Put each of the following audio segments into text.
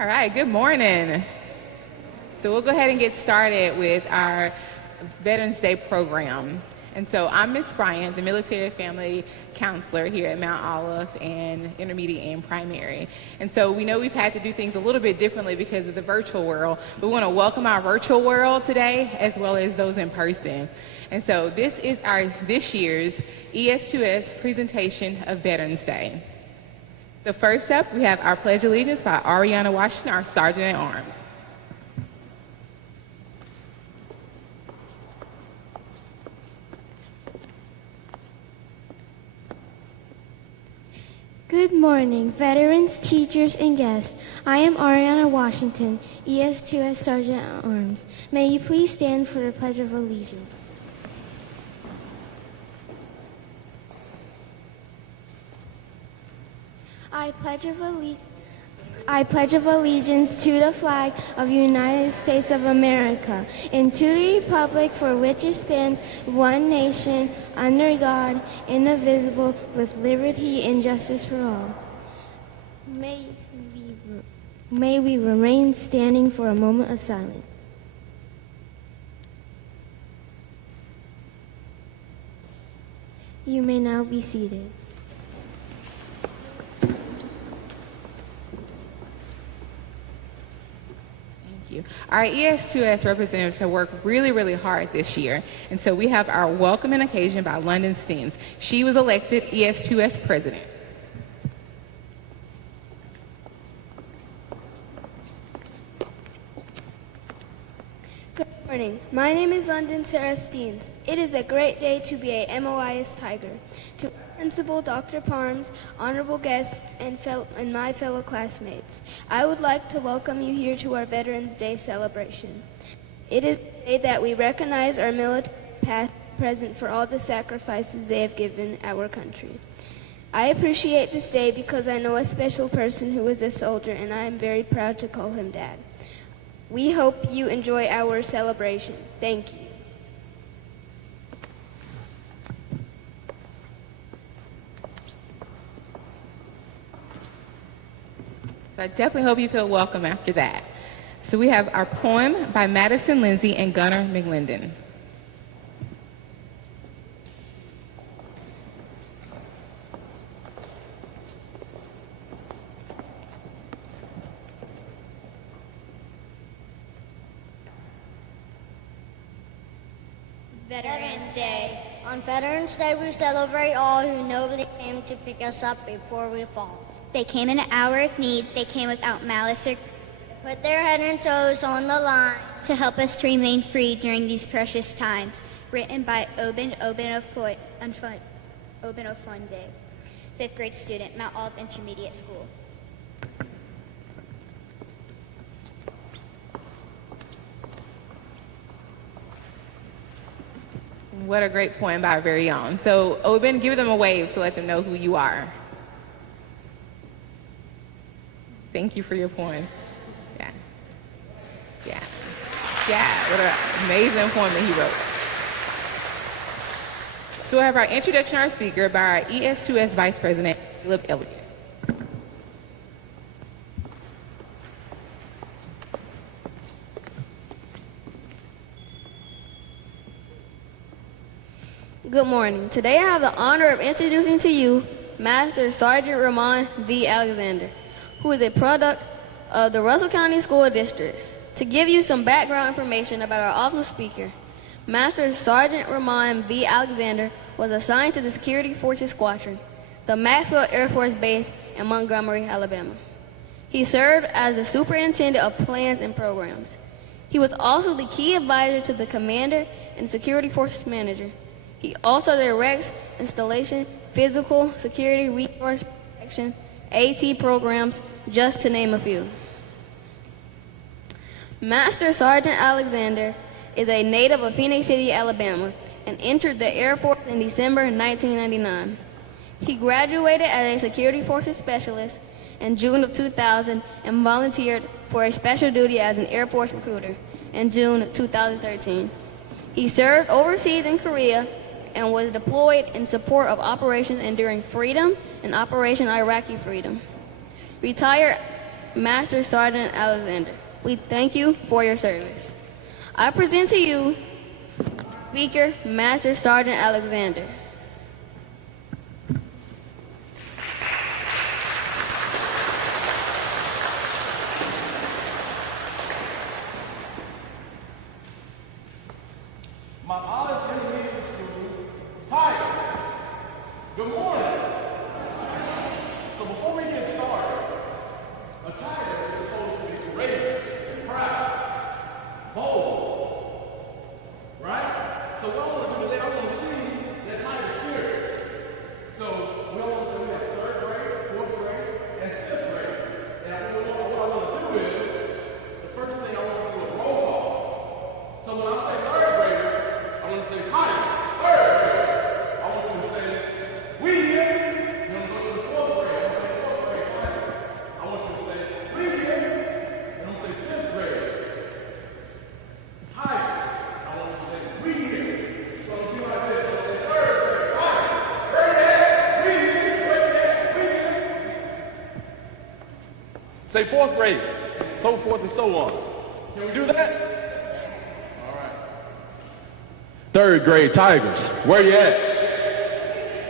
All right, good morning. So we'll go ahead and get started with our Veterans Day program. And so I'm Ms. Bryant, the Military Family Counselor here at Mt.Olive and Intermediate and Primary. And so we know we've had to do things a little bit differently because of the virtual world. But we want to welcome our virtual world today as well as those in person. And so this is this year's ES2S presentation of Veterans Day. So first up, we have our Pledge of Allegiance by Ariana Washington, our Sergeant at Arms. Good morning, veterans, teachers, and guests. I am Ariana Washington, ES2S Sergeant at Arms. May you please stand for the Pledge of Allegiance. I pledge of allegiance to the flag of the United States of America and to the republic for which it stands, one nation, under God, indivisible, with liberty and justice for all. May we remain standing for a moment of silence. You may now be seated. Our ES2S representatives have worked really, really hard this year. And so we have our welcoming occasion by London Steens. She was elected ES2S president. Good morning. My name is London Sarah Steens. It is a great day to be a MOIS Tiger. To Principal Dr. Parms, honorable guests, and my fellow classmates, I would like to welcome you here to our Veterans Day celebration. It is a day that we recognize our military past and present for all the sacrifices they have given our country. I appreciate this day because I know a special person who is a soldier, and I am very proud to call him Dad. We hope you enjoy our celebration. Thank you. So I definitely hope you feel welcome after that. So we have our poem by Madison Lindsay and Gunnar McLendon. Veterans Day. On Veterans Day, we celebrate all who nobly came to pick us up before we fall. They came in an hour of need. They came without malice or put their head and toes on the line to help us to remain free during these precious times. Written by Oben Obenofun Day, 5th grade student, Mt.Olive Intermediate School. What a great poem by our very own. So Oben, give them a wave to let them know who you are. Thank you for your poem. Yeah, what an amazing poem that he wrote. So we have our introduction to our speaker by our ES2S Vice President, Caleb Elliott. Good morning. Today I have the honor of introducing to you Master Sergeant Ramon V. Alexander, who is a product of the Russell County School District. To give you some background information about our awesome speaker, Master Sergeant Ramon V. Alexander was assigned to the Security Forces Squadron, the Maxwell Air Force Base in Montgomery, Alabama. He served as the Superintendent of Plans and Programs. He was also the key advisor to the Commander and Security Forces Manager. He also directs installation, physical security, resource protection, AT programs, just to name a few. Master Sergeant Alexander is a native of Phoenix City, Alabama, and entered the Air Force in December 1999. He graduated as a Security Forces Specialist in June of 2000 and volunteered for a special duty as an Air Force recruiter in June of 2013. He served overseas in Korea and was deployed in support of Operation Enduring Freedom and Operation Iraqi Freedom. Retired Master Sergeant Alexander. We thank you for your service. I present to you Speaker Master Sergeant Alexander. Mt.Olive Intermediate School Tigers. Good morning. So before we get started, a tiger is supposed to be courageous, proud, bold, right? So what I want to do today, I want to see that tiger spirit. So we all want to say we have third grade, fourth grade, and fifth grade. And what I want to do is, the first thing I want to do is roll call. So when I say third graders, I want to say tigers, third grade. I want you to say, we here. You want to go to the fourth grade. I want to say fourth grade tigers. I want you to say, we here. And I'm going to say fifth grade tigers. I want you to say, we here. So I'm going to do like this. I'm going to say third grade tigers. Where you at? We here. Where you at? We here. Say fourth grade. So forth and so on. Can we do that? Third grade Tigers, where you at?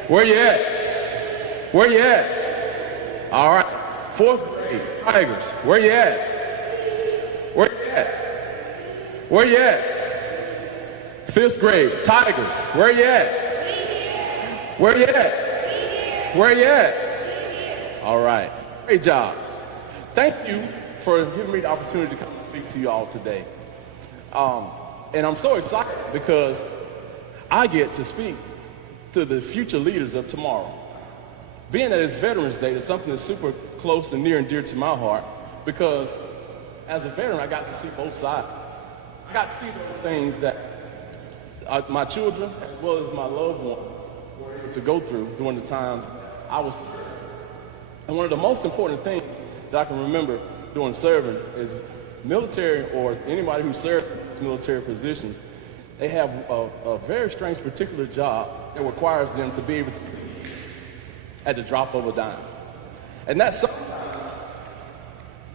Where you at? Where you at? All right. Fourth grade Tigers, where you at? Where you at? Where you at? Fifth grade Tigers, where you at? Where you at? Where you at? All right. Great job. Thank you for giving me the opportunity to come and speak to you all today. And I'm so excited because I get to speak to the future leaders of tomorrow. Being that it's Veterans Day, it's something that's super close and near and dear to my heart because as a veteran, I got to see both sides. I got to see those things that my children as well as my loved ones were able to go through during the times I was. And one of the most important things that I can remember doing serving is military or anybody who served in military positions, they have a very strange particular job that requires them to be able to at the drop of a dime. And that sometimes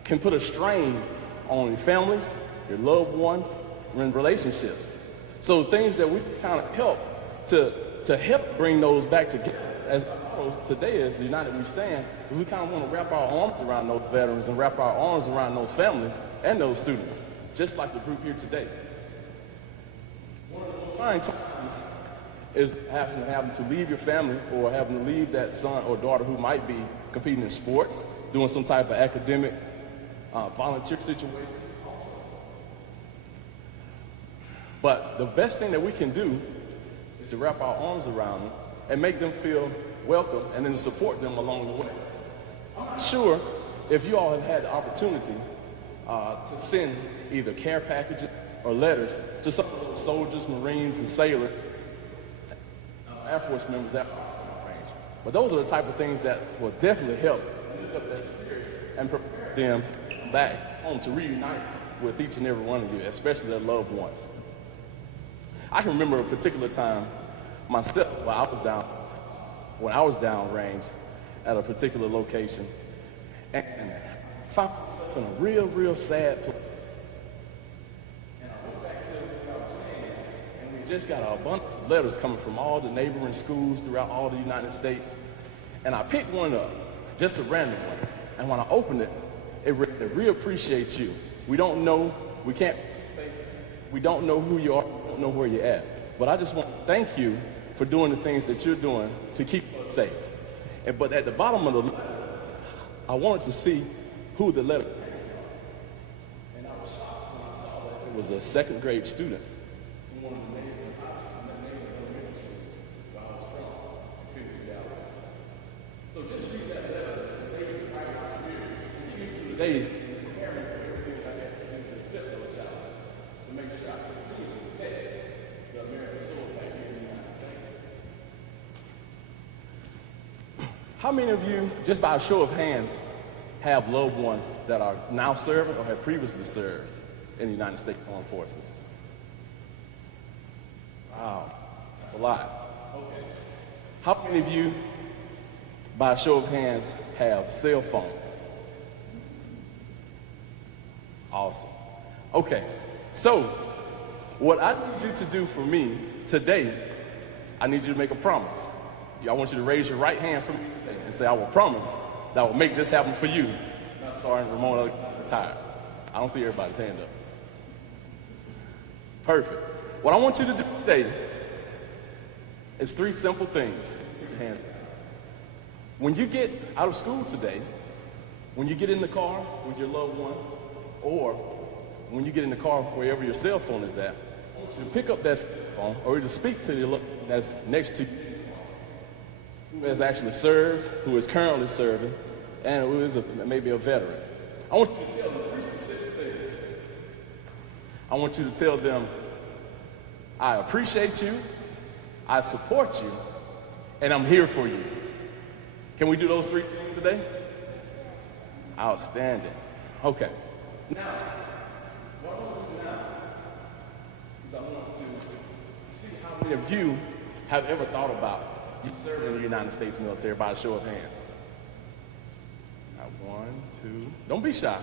can put a strain on your families, your loved ones, and relationships. So things that we kind of help to help bring those back together as today as the United We Stand, we kind of want to wrap our arms around those veterans and wrap our arms around those families and those students, just like the group here today. One of the most trying times is having to leave your family or having to leave that son or daughter who might be competing in sports, doing some type of academic volunteer situation. But the best thing that we can do is to wrap our arms around them and make them feel welcome and then to support them along the way. I'm not sure if you all have had the opportunity to send either care packages or letters to some of those soldiers, Marines, and sailors, Air Force members that are on range. But those are the type of things that will definitely help lift up their spirits and prepare them back home to reunite with each and every one of you, especially their loved ones. I can remember a particular time myself when I was down range at a particular location and found myself in a real sad place. And I went back to what I was saying, and we just got a bunch of letters coming from all the neighboring schools throughout all the United States. And I picked one up, just a random one. And when I opened it, it reappreciates you. We don't know, we don't know who you are, we don't know where you're at. But I just want to thank you for doing the things that you're doing to keep us safe. But at the bottom of the letter, I wanted to see who the letter came from. And I was shocked when I saw that it was a second grade student from one of the neighboring elementary schools where I was from, in Phoenix, Alabama. So just read that letter and take it to practice my spirit. And even through the day, prepare me for everything I had to do to accept those challenges, to make sure I continue to protect the American soul back here in the United States. How many of you, just by a show of hands, have loved ones that are now serving or have previously served in the United States Armed Forces? Wow, that's a lot. Okay. How many of you, by a show of hands, have cell phones? Awesome. Okay, so what I need you to do for me today, I need you to make a promise. I want you to raise your right hand for me today and say, I will promise that I will make this happen for you. Sergeant Ramon retired. I don't see everybody's hand up. Perfect. What I want you to do today is 3 simple things. Put your hand up. When you get out of school today, when you get in the car with your loved one, or when you get in the car wherever your cell phone is at, you pick up that cell phone or to speak to your loved one that's next to you, who has actually served, who is currently serving, and who is maybe a veteran. I want you to tell them 3 specific things. I want you to tell them, I appreciate you, I support you, and I'm here for you. Can we do those 3 things today? Outstanding. Okay. Now, what I want to do now is I want to see how many of you have ever thought about you serving in the United States military by a show of hands. Now, 1, 2. Don't be shy.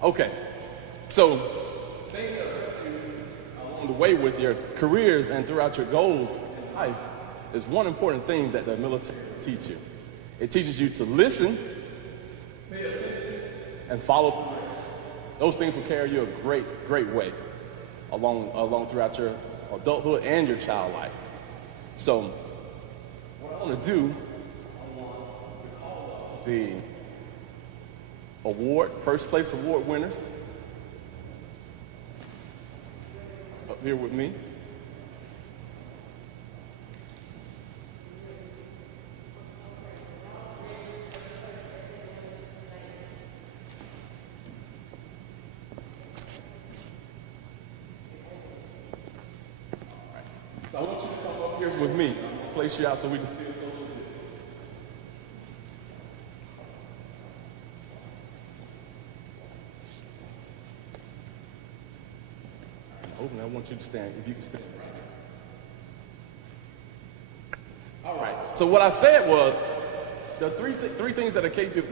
Okay. So, things that help you along the way with your careers and throughout your goals in life is one important thing that the military teach you. It teaches you to listen, pay attention, and follow. Those things will carry you a great way along throughout your adulthood and your child life. So, what I want to do, I want to call up the first place award winners up here with me. So I want you to come up here with me. Place you out so we can see the social distance. Open. I want you to stand. If you can stand right. All right. So what I said was the three things that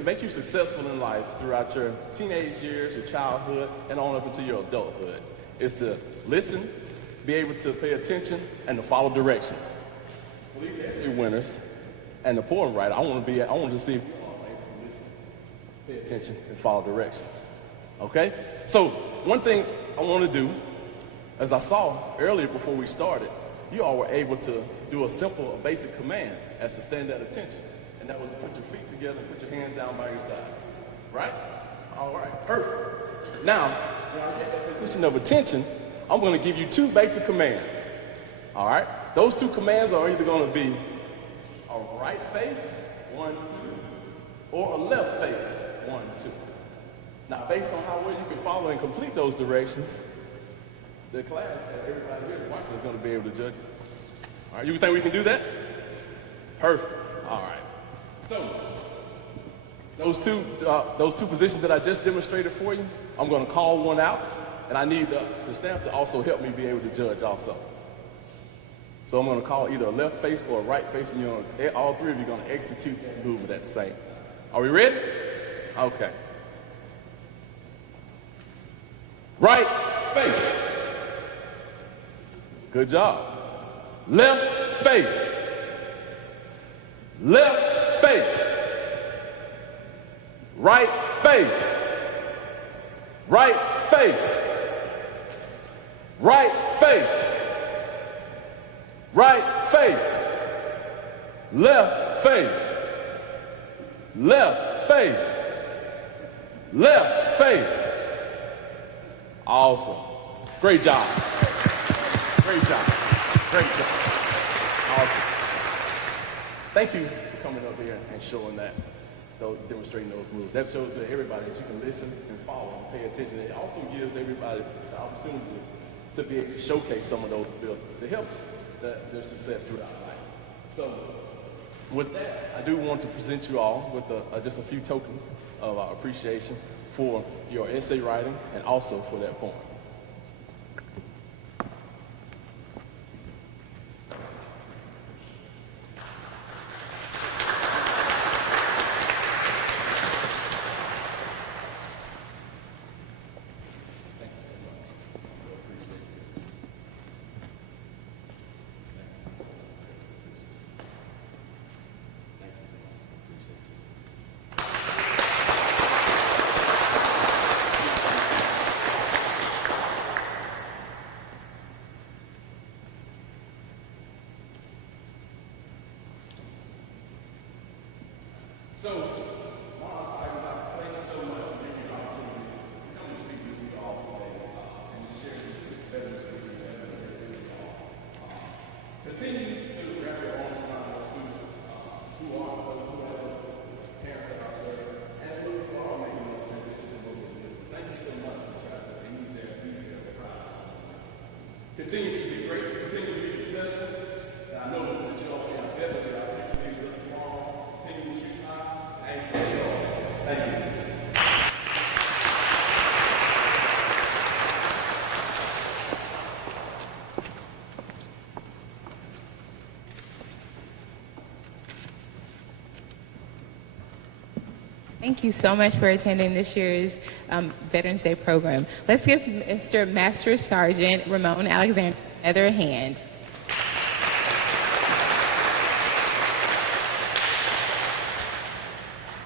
make you successful in life throughout your teenage years, your childhood, and on up into your adulthood is to listen, be able to pay attention, and to follow directions. Well, these essay winners and the poem writer, I want to see if you're able to listen, pay attention, and follow directions. Okay? So one thing I want to do, as I saw earlier before we started, you all were able to do a simple, basic command as to stand at attention. And that was to put your feet together and put your hands down by your side. Right? All right. Perfect. Now, when I get that position of attention, I'm going to give you 2 basic commands. All right? Those 2 commands are either going to be a right face, 1, 2, or a left face, 1, 2. Now, based on how well you can follow and complete those directions, the class and everybody here watching is going to be able to judge it. All right? You think we can do that? Perfect. All right. So, those two positions that I just demonstrated for you, I'm going to call one out. And I need the staff to also help me be able to judge also. So I'm going to call either a left face or a right face, and all 3 of you are going to execute that movement at the same time. Are we ready? Okay. Right face. Good job. Left face. Left face. Right face. Right face. Right face. Right face. Left face. Left face. Left face. Awesome. Great job. Great job. Great job. Awesome. Thank you for coming up here and showing that, demonstrating those moves. That shows to everybody that you can listen and follow and pay attention. It also gives everybody the opportunity to be able to showcase some of those abilities to help their success throughout life. So with that, I do want to present you all with just a few tokens of appreciation for your essay writing and also for that poem. Continue to be great, continue to be successful. And I know that y'all can definitely our future leaders up tomorrow. Continue to shoot high and aim for the stars. Thank you. Thank you so much for attending this year's Veterans Day program. Let's give Mr. Master Sergeant Ramon Alexander another hand.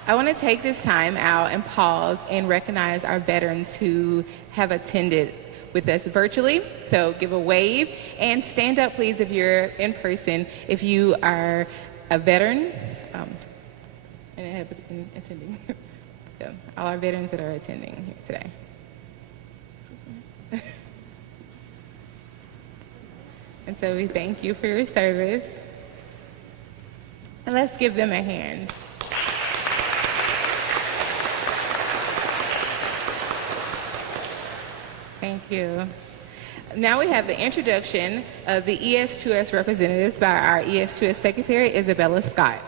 I want to take this time out and pause and recognize our veterans who have attended with us virtually. So give a wave and stand up, please, if you're in person, if you are a veteran. And have been attending. So all our veterans that are attending here today. And so we thank you for your service. And let's give them a hand. Thank you. Now we have the introduction of the ES2S representatives by our ES2S Secretary, Isabella Scott.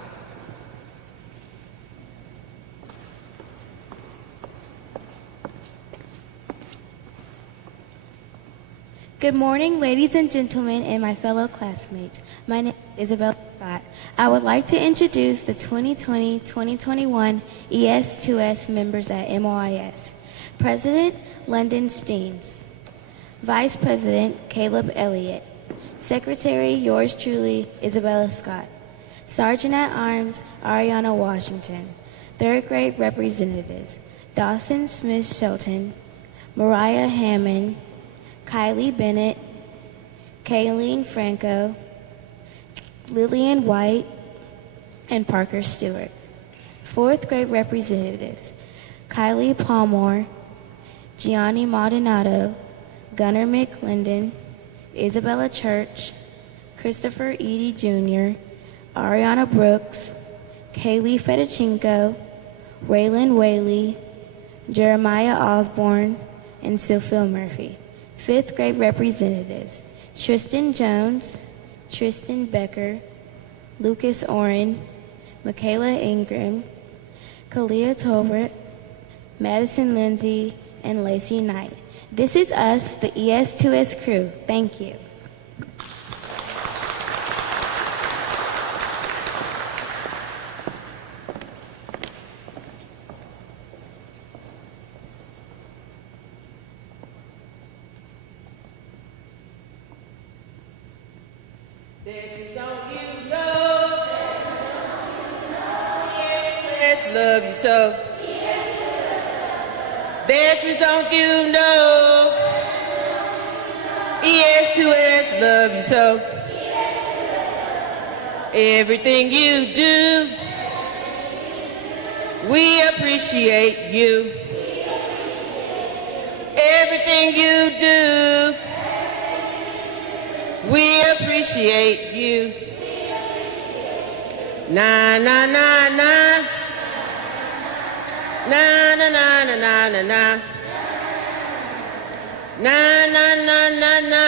Good morning, ladies and gentlemen, and my fellow classmates. My name is Isabella Scott. I would like to introduce the 2020-2021 ES2S members at MOIS. President, London Steens. Vice President, Caleb Elliott. Secretary, yours truly, Isabella Scott. Sergeant at Arms, Ariana Washington. Third grade representatives, Dawson Smith Shelton, Mariah Hammond, Kylie Bennett, Kayleen Franco, Lillian White, and Parker Stewart. Fourth grade representatives, Kylie Palmore, Gianni Maldonado, Gunnar McClendon, Isabella Church, Christopher Eady Jr., Ariana Brooks, Kaylee Fedichenko, Raylan Whaley, Jeremiah Osborne, and Sophil Murphy. Fifth grade representatives, Tristan Jones, Tristan Becker, Lucas Oren, Michaela Ingram, Kalia Tolbert, Madison Lindsay, and Lacey Knight. This is us, the ES2S crew. Thank you. Love you so. Veterans, don't you know? ES2S love you so. Everything you do, we appreciate you. Everything you do, we appreciate you. Na na na na. Na na na na na na na. Na na na na na.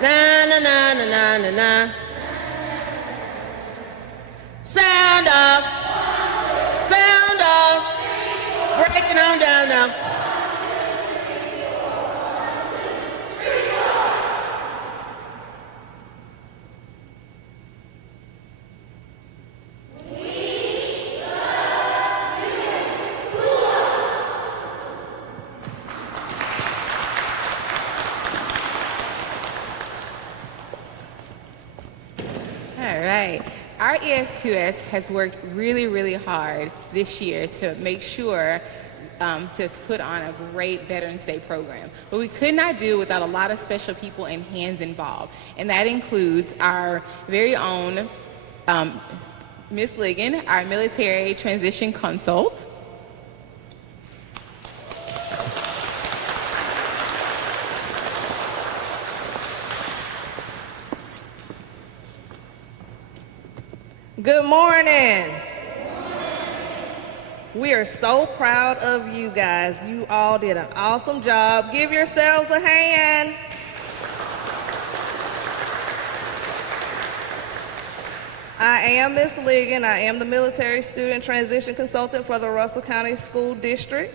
Na na na na na na na. Sound off. Sound off. Breaking on down now. Our ES2S has worked really, really hard this year to make sure to put on a great Veterans Day program. But we could not do it without a lot of special people and hands involved. And that includes our very own Ms. Ligon, our military transition consult. Good morning. We are so proud of you guys. You all did an awesome job. Give yourselves a hand. I am Ms. Ligon. I am the Military Student Transition Consultant for the Russell County School District.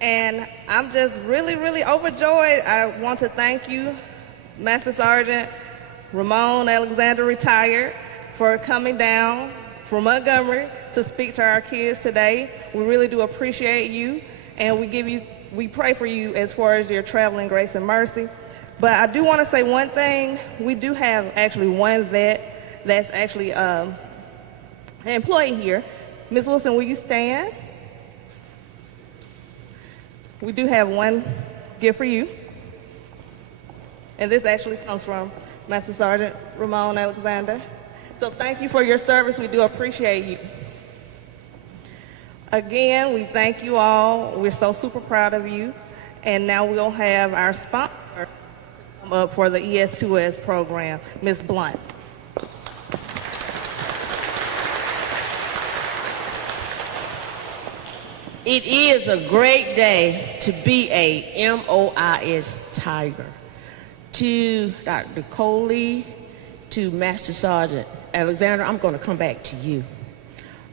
And I'm just really, really overjoyed. I want to thank you, Master Sergeant Ramon Alexander, retired, for coming down from Montgomery to speak to our kids today. We really do appreciate you, and we pray for you as far as your traveling grace and mercy. But I do want to say one thing. We do have actually one vet that's actually an employee here. Ms. Wilson, will you stand? We do have one gift for you. And this actually comes from Master Sergeant Ramon Alexander. So thank you for your service. We do appreciate you. Again, we thank you all. We're so super proud of you. And now we'll have our sponsor come up for the ES2S program, Ms. Blunt. It is a great day to be a MOIS Tiger. To Dr. Coley, to Master Sergeant Alexander, I'm going to come back to you.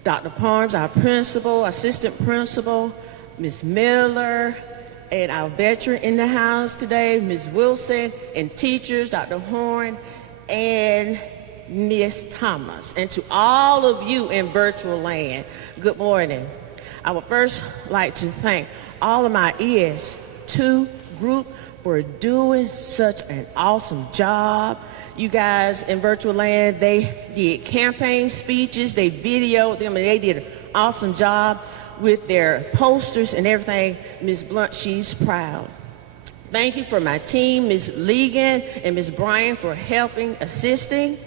Dr. Parms, our principal, assistant principal, Ms. Miller, and our veteran in the house today, Ms. Wilson, and teachers, Dr. Horn, and Ms. Thomas. And to all of you in virtual land, good morning. I would first like to thank all of my ES2 group for doing such an awesome job. You guys in virtual land, they did campaign speeches, they videoed them, and they did an awesome job with their posters and everything. Ms. Blunt, she's proud. Thank you for my team, Ms. Ligon and Ms. Bryan, for helping, assisting.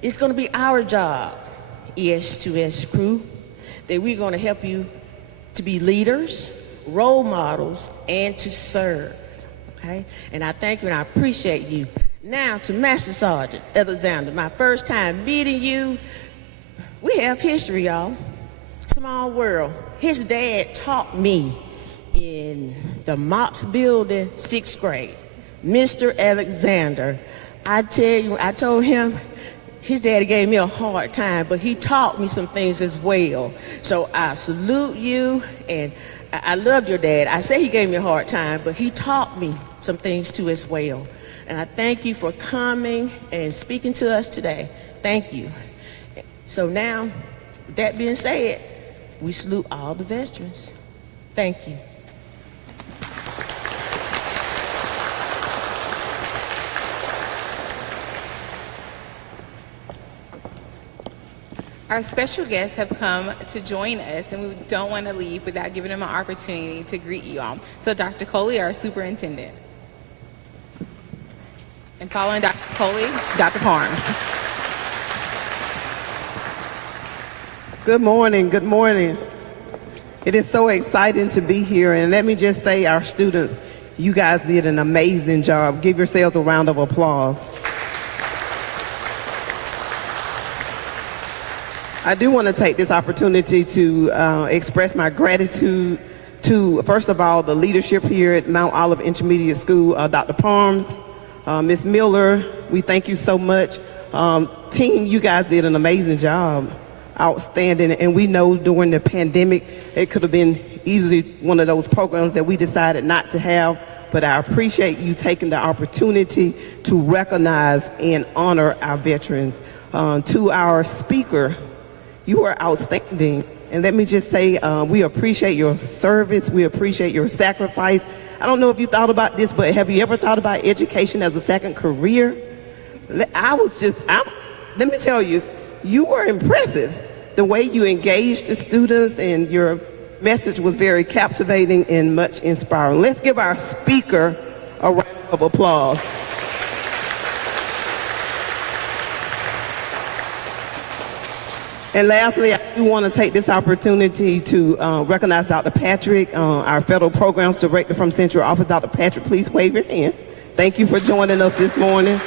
It's going to be our job, ES2S crew, that we're going to help you to be leaders, role models, and to serve. Okay? And I thank you and I appreciate you. Now to Master Sergeant Alexander, my first time meeting you. We have history, y'all. Small world. His dad taught me in the MOPS building, 6th grade. Mr. Alexander. I tell you, I told him, his daddy gave me a hard time, but he taught me some things as well. So I salute you, and I loved your dad. I say he gave me a hard time, but he taught me some things too as well. And I thank you for coming and speaking to us today. Thank you. So now, with that being said, we salute all the veterans. Thank you. Our special guests have come to join us, and we don't want to leave without giving them an opportunity to greet you all. So Dr. Coley, our superintendent. And following Dr. Coley, Dr. Parms. Good morning, good morning. It is so exciting to be here, and let me just say, our students, you guys did an amazing job. Give yourselves a round of applause. I do want to take this opportunity to express my gratitude to, first of all, the leadership here at Mt.Olive Intermediate School, Dr. Parms, Ms. Miller, we thank you so much. Team, you guys did an amazing job, outstanding, and we know during the pandemic, it could have been easily one of those programs that we decided not to have, but I appreciate you taking the opportunity to recognize and honor our veterans. To our speaker, you are outstanding. And let me just say, we appreciate your service. We appreciate your sacrifice. I don't know if you thought about this, but have you ever thought about education as a second career? Let me tell you, you were impressive. The way you engaged the students and your message was very captivating and much inspiring. Let's give our speaker a round of applause. And lastly, I do want to take this opportunity to recognize Dr. Patrick, our Federal Programs Director from Central Office. Dr. Patrick, please wave your hand. Thank you for joining us this morning.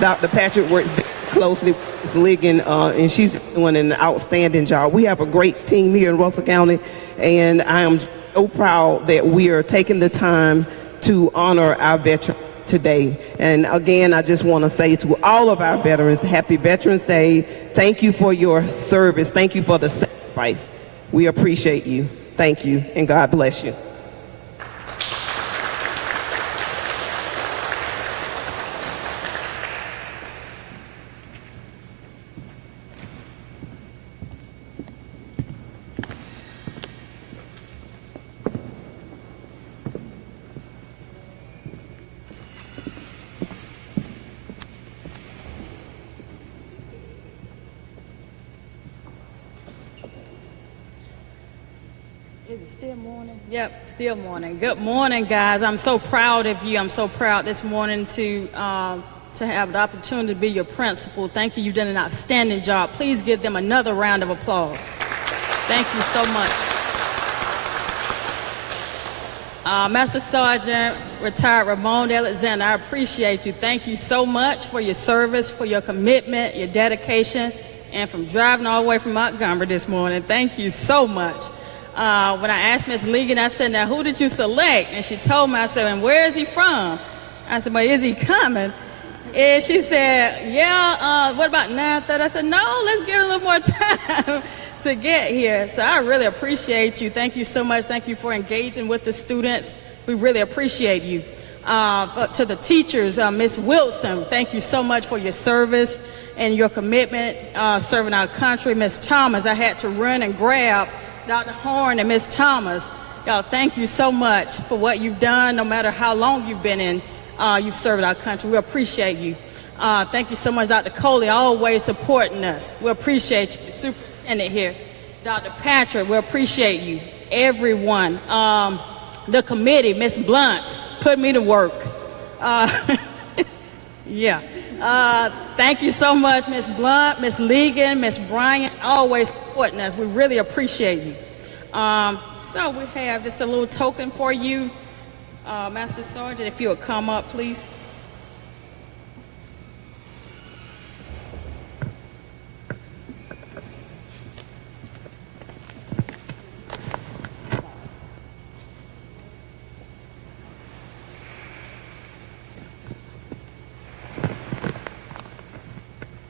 Dr. Patrick worked closely with Ms. Ligon, and she's doing an outstanding job. We have a great team here in Russell County, and I am so proud that we are taking the time to honor our veterans today. And again, I just want to say to all of our veterans, happy Veterans Day. Thank you for your service. Thank you for the sacrifice. We appreciate you. Thank you, and God bless you. Is it still morning? Yep, still morning. Good morning, guys. I'm so proud of you. I'm so proud this morning to have the opportunity to be your principal. Thank you. You've done an outstanding job. Please give them another round of applause. Thank you so much. Master Sergeant, retired Ramon Alexander, I appreciate you. Thank you so much for your service, for your commitment, your dedication, and from driving all the way from Montgomery this morning. Thank you so much. When I asked Ms. Ligon, I said, now who did you select? And she told me, I said, and where is he from? I said, well, is he coming? And she said, yeah, what about 9:30? I said, no, let's give it a little more time to get here. So I really appreciate you. Thank you so much. Thank you for engaging with the students. We really appreciate you. To the teachers, Ms. Wilson, thank you so much for your service and your commitment serving our country. Ms. Thomas, I had to run and grab Dr. Horn and Ms. Thomas. Y'all, thank you so much for what you've done, no matter how long you've been in, you've served our country. We appreciate you. Thank you so much, Dr. Coley, always supporting us. We appreciate you. Superintendent here, Dr. Patrick, we appreciate you. Everyone, the committee, Ms. Blunt, put me to work. Yeah. Thank you so much, Ms. Blunt, Ms. Ligon, Ms. Bryant, always supporting us. We really appreciate you. So we have just a little token for you. Master Sergeant, if you would come up, please.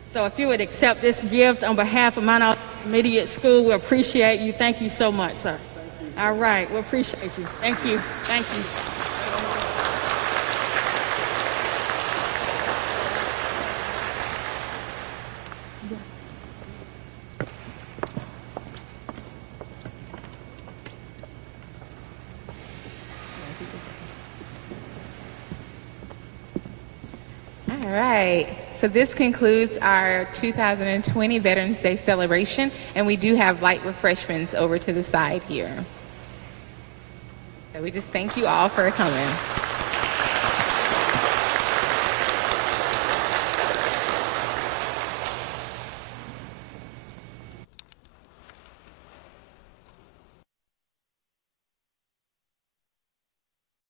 So if you would accept this gift on behalf of Mt.Olive Intermediate School, we appreciate you. Thank you so much, sir. Thank you. All right, we appreciate you. Thank you. Thank you. All right. So this concludes our 2020 Veterans Day celebration, and we do have light refreshments over to the side here. So we just thank you all for coming.